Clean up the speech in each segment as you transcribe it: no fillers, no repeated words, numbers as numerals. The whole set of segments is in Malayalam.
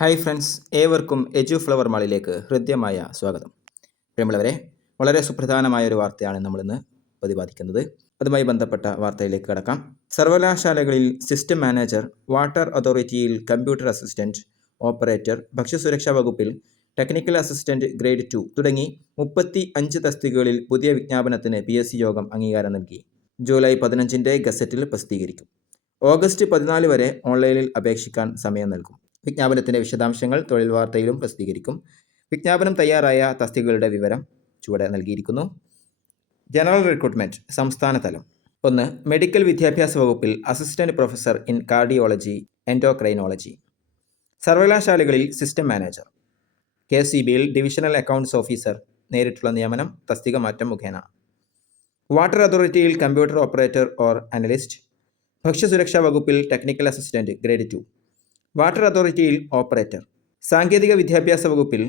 ഹായ് ഫ്രണ്ട്സ്, ഏവർക്കും എജു ഫ്ലവർ മാളിലേക്ക് ഹൃദ്യമായ സ്വാഗതം. പ്രിയമുള്ളവരെ, വളരെ സുപ്രധാനമായ ഒരു വാർത്തയാണ് നമ്മളിന്ന് പ്രതിപാദിക്കുന്നത്. അതുമായി ബന്ധപ്പെട്ട വാർത്തയിലേക്ക് കടക്കാം. സർവകലാശാലകളിൽ സിസ്റ്റം മാനേജർ, വാട്ടർ അതോറിറ്റിയിൽ കമ്പ്യൂട്ടർ അസിസ്റ്റന്റ്, ഓപ്പറേറ്റർ, ഭക്ഷ്യസുരക്ഷാ വകുപ്പിൽ ടെക്നിക്കൽ അസിസ്റ്റന്റ് ഗ്രേഡ് 2 തുടങ്ങി 35 തസ്തികകളിൽ പുതിയ വിജ്ഞാപനത്തിന് PSC യോഗം അംഗീകാരം നൽകി. ജൂലൈ 15 ഗസറ്റിൽ പ്രസിദ്ധീകരിക്കും. ഓഗസ്റ്റ് 14 വരെ ഓൺലൈനിൽ അപേക്ഷിക്കാൻ സമയം നൽകും. വിജ്ഞാപനത്തിൻ്റെ വിശദാംശങ്ങൾ തൊഴിൽ വാർത്തയിലും പ്രസിദ്ധീകരിക്കും. വിജ്ഞാപനം തയ്യാറായ തസ്തികകളുടെ വിവരം ചുവടെ നൽകിയിരിക്കുന്നു. ജനറൽ റിക്രൂട്ട്മെൻറ്റ് സംസ്ഥാന തലം. 1. മെഡിക്കൽ വിദ്യാഭ്യാസ വകുപ്പിൽ assistant professor in cardiology, endocrinology. സർവകലാശാലകളിൽ സിസ്റ്റം മാനേജർ. KCBയിൽ ഡിവിഷണൽ അക്കൗണ്ട്സ് ഓഫീസർ, നേരിട്ടുള്ള നിയമനം, തസ്തിക മാറ്റം മുഖേന. വാട്ടർ അതോറിറ്റിയിൽ കമ്പ്യൂട്ടർ ഓപ്പറേറ്റർ ഓർ അനലിസ്റ്റ്. ഭക്ഷ്യസുരക്ഷാ വകുപ്പിൽ ടെക്നിക്കൽ അസിസ്റ്റന്റ് ഗ്രേഡ് 2. വാട്ടർ അതോറിറ്റിയിൽ ഓപ്പറേറ്റർ. സാങ്കേതിക വിദ്യാഭ്യാസ വകുപ്പിൽ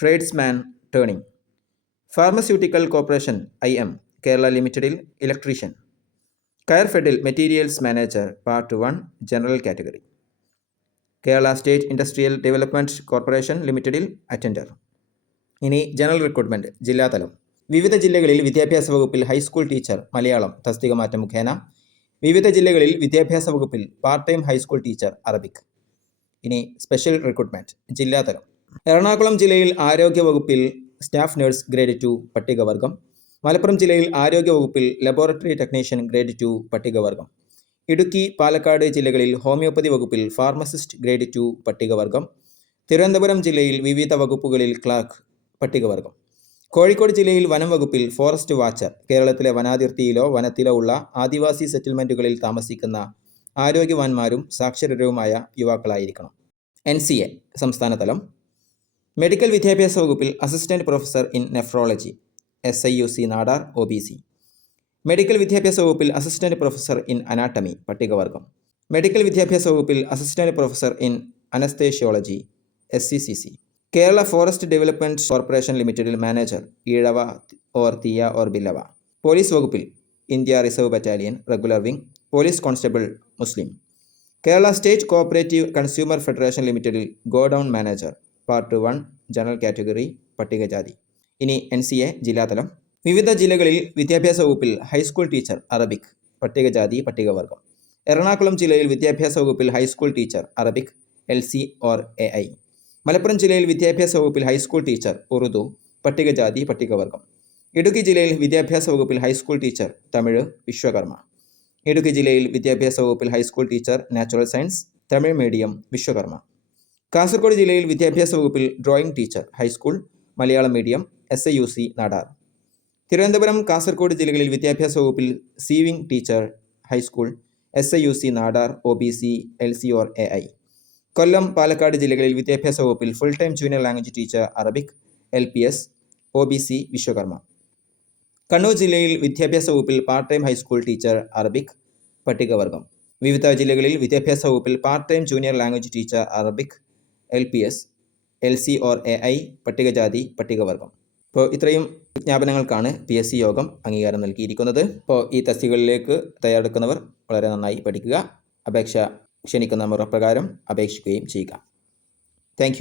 tradesman turning. Pharmaceutical corporation IM Kerala ലിമിറ്റഡിൽ ഇലക്ട്രീഷ്യൻ. കയർഫെഡിൽ materials manager part 1 general category. Kerala state industrial development corporation ലിമിറ്റഡിൽ അറ്റൻഡർ. ഇനി ജനറൽ റിക്രൂട്ട്മെൻറ്റ് ജില്ലാതലം. വിവിധ ജില്ലകളിൽ വിദ്യാഭ്യാസ വകുപ്പിൽ ഹൈസ്കൂൾ ടീച്ചർ മലയാളം, തസ്തിക മാറ്റം മുഖേന. വിവിധ ജില്ലകളിൽ വിദ്യാഭ്യാസ വകുപ്പിൽ part time high school teacher Arabic. ഇനി സ്പെഷ്യൽ റിക്രൂട്ട്മെൻറ്റ് ജില്ലാതലം. എറണാകുളം ജില്ലയിൽ ആരോഗ്യ വകുപ്പിൽ സ്റ്റാഫ് നഴ്സ് ഗ്രേഡ് 2 പട്ടികവർഗം. മലപ്പുറം ജില്ലയിൽ ആരോഗ്യ വകുപ്പിൽ ലബോറട്ടറി ടെക്നീഷ്യൻ ഗ്രേഡ് 2 പട്ടികവർഗം. ഇടുക്കി, പാലക്കാട് ജില്ലകളിൽ ഹോമിയോപ്പതി വകുപ്പിൽ ഫാർമസിസ്റ്റ് ഗ്രേഡ് 2 പട്ടികവർഗം. തിരുവനന്തപുരം ജില്ലയിൽ വിവിധ വകുപ്പുകളിൽ ക്ലാർക്ക് പട്ടികവർഗം. കോഴിക്കോട് ജില്ലയിൽ വനം വകുപ്പിൽ ഫോറസ്റ്റ് വാച്ചർ. കേരളത്തിലെ വനാതിർത്തിയിലോ വനത്തിലോ ഉള്ള ആദിവാസി സെറ്റിൽമെൻറ്റുകളിൽ താമസിക്കുന്ന ആരോഗ്യവാന്മാരും സാക്ഷരരുമായ യുവാക്കളായിരിക്കണം. NCA സംസ്ഥാന തലം. മെഡിക്കൽ വിദ്യാഭ്യാസ വകുപ്പിൽ assistant professor in nephrology, SIUC Nadar OBC. Medical വിദ്യാഭ്യാസ വകുപ്പിൽ അസിസ്റ്റന്റ് പ്രൊഫസർ ഇൻ അനാട്ടമി പട്ടികവർഗം. മെഡിക്കൽ വിദ്യാഭ്യാസ വകുപ്പിൽ assistant professor in anaesthesiology, SCCC. Kerala forest development corporation ലിമിറ്റഡിൽ manager, Ezhava or Thiyya or Billava. Police വകുപ്പിൽ India reserve battalion regular wing, police constable Muslim. Kerala state cooperative consumer federation ലിമിറ്റഡിൽ godown manager part 1 general category പട്ടികജാതി. ഇനി NCA ജില്ലാതലം. വിവിധ ജില്ലകളിൽ വിദ്യാഭ്യാസ വകുപ്പിൽ ഹൈസ്കൂൾ ടീച്ചർ അറബിക്, പട്ടികജാതി പട്ടികവർഗം. എറണാകുളം ജില്ലയിൽ വിദ്യാഭ്യാസ വകുപ്പിൽ high school teacher Arabic, LC or AI. Malappuram ജില്ലയിൽ വിദ്യാഭ്യാസ വകുപ്പിൽ ഹൈസ്കൂൾ ടീച്ചർ ഉറുദു, പട്ടികജാതി പട്ടികവർഗം. ഇടുക്കി ജില്ലയിൽ വിദ്യാഭ്യാസ വകുപ്പിൽ ഹൈസ്കൂൾ ടീച്ചർ തമിഴ്, വിശ്വകർമ്മ. ഇടുക്കി ജില്ലയിൽ വിദ്യാഭ്യാസ വകുപ്പിൽ high school teacher natural science, Tamil medium, Vishwakarma. Kasaragod ജില്ലയിൽ വിദ്യാഭ്യാസ വകുപ്പിൽ drawing teacher high school, Malayalam medium, SIUC Nadar. Thiruvananthapuram, Kasaragod ജില്ലകളിൽ വിദ്യാഭ്യാസ വകുപ്പിൽ sewing teacher high school, SIUC Nadar OBC, LC or AI. Kollam, Palakkad ജില്ലകളിൽ വിദ്യാഭ്യാസ വകുപ്പിൽ full time junior language teacher Arabic, LPS, OBC, വിശ്വകർമ്മ. കണ്ണൂർ ജില്ലയിൽ വിദ്യാഭ്യാസ വകുപ്പിൽ part time high school teacher Arabic, പട്ടികവർഗം. വിവിധ ജില്ലകളിൽ വിദ്യാഭ്യാസ വകുപ്പിൽ part time junior language teacher Arabic, LPS, LC or AI, പട്ടികജാതി പട്ടികവർഗം. ഇപ്പോൾ ഇത്രയും വിജ്ഞാപനങ്ങൾക്കാണ് PSC യോഗം അംഗീകാരം നൽകിയിരിക്കുന്നത്. ഇപ്പോൾ ഈ തസ്തികകളിലേക്ക് തയ്യാറെടുക്കുന്നവർ വളരെ നന്നായി പഠിക്കുക. അപേക്ഷ ക്ഷണിക്കുന്ന മുറപ്രകാരം അപേക്ഷിക്കുകയും ചെയ്യുക. താങ്ക്